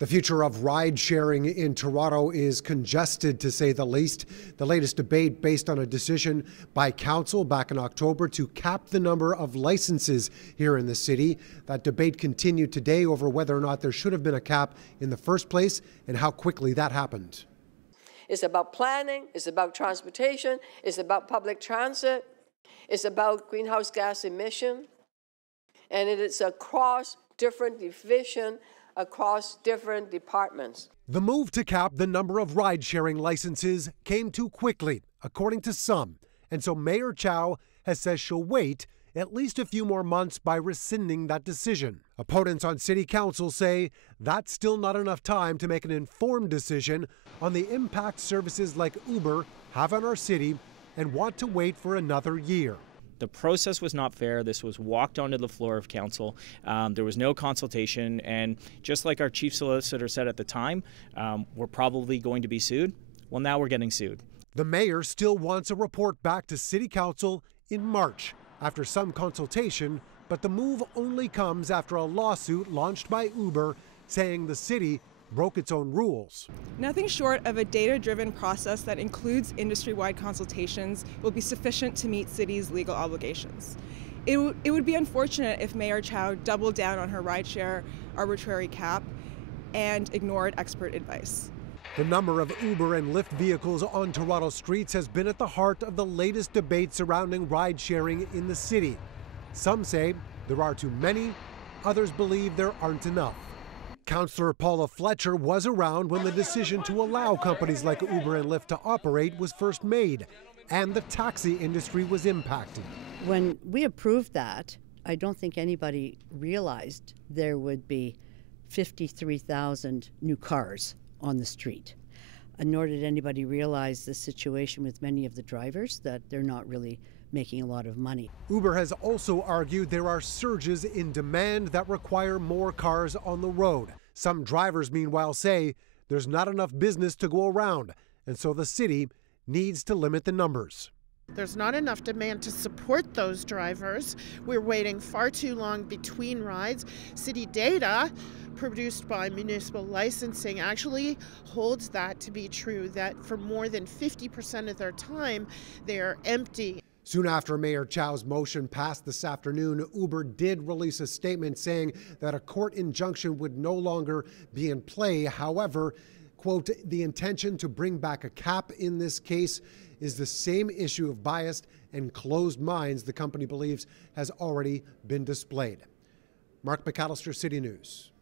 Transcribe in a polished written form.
The future of ride sharing in Toronto is congested, to say the least. The latest debate based on a decision by council back in October to cap the number of licenses here in the city. That debate continued today over whether or not there should have been a cap in the first place and how quickly that happened. It's about planning, it's about transportation, it's about public transit, it's about greenhouse gas emission, and it is across different divisions, across different departments. The move to cap the number of ride-sharing licenses came too quickly, according to some, and so Mayor Chow has said she'll wait at least a few more months by rescinding that decision. Opponents on City Council say that's still not enough time to make an informed decision on the impact services like Uber have on our city and want to wait for another year. The process was not fair. This was walked onto the floor of council. There was no consultation, and just like our chief solicitor said at the time, we're probably going to be sued. Well, now we're getting sued. The mayor still wants a report back to City Council in March after some consultation, but the move only comes after a lawsuit launched by Uber saying the city broke its own rules. Nothing short of a data-driven process that includes industry-wide consultations will be sufficient to meet City's legal obligations. It would be unfortunate if Mayor Chow doubled down on her rideshare arbitrary cap and ignored expert advice. The number of Uber and Lyft vehicles on Toronto streets has been at the heart of the latest debate surrounding ride-sharing in the city. Some say there are too many, others believe there aren't enough. Councillor Paula Fletcher was around when the decision to allow companies like Uber and Lyft to operate was first made, and the taxi industry was impacted. When we approved that, I don't think anybody realized there would be 53,000 new cars on the street. Nor did anybody realize the situation with many of the drivers, that they're not really making a lot of money. Uber has also argued there are surges in demand that require more cars on the road. Some drivers, meanwhile, say there's not enough business to go around, and so the city needs to limit the numbers. There's not enough demand to support those drivers. We're waiting far too long between rides. City data produced by municipal licensing actually holds that to be true, that for more than 50% of their time, they're empty. Soon after Mayor Chow's motion passed this afternoon, Uber did release a statement saying that a court injunction would no longer be in play. However, quote, the intention to bring back a cap in this case is the same issue of biased and closed minds the company believes has already been displayed. Mark McAllister, City News.